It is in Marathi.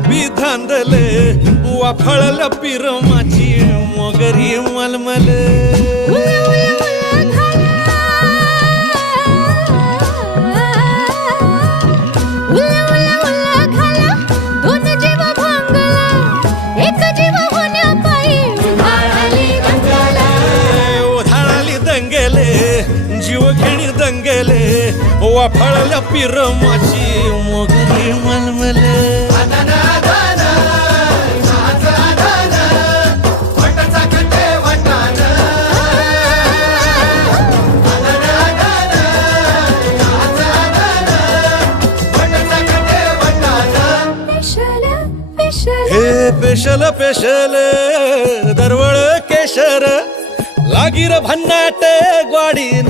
गुलाबी धांदले वाफळल पिरमाची मोगरी मलमल जीवघेणी दंगेले वाफळल्या पिरमाची मोगरी मलमले हे पेशल पेशल दरवळ केशर लागीर भन्नाट ग्वाडीन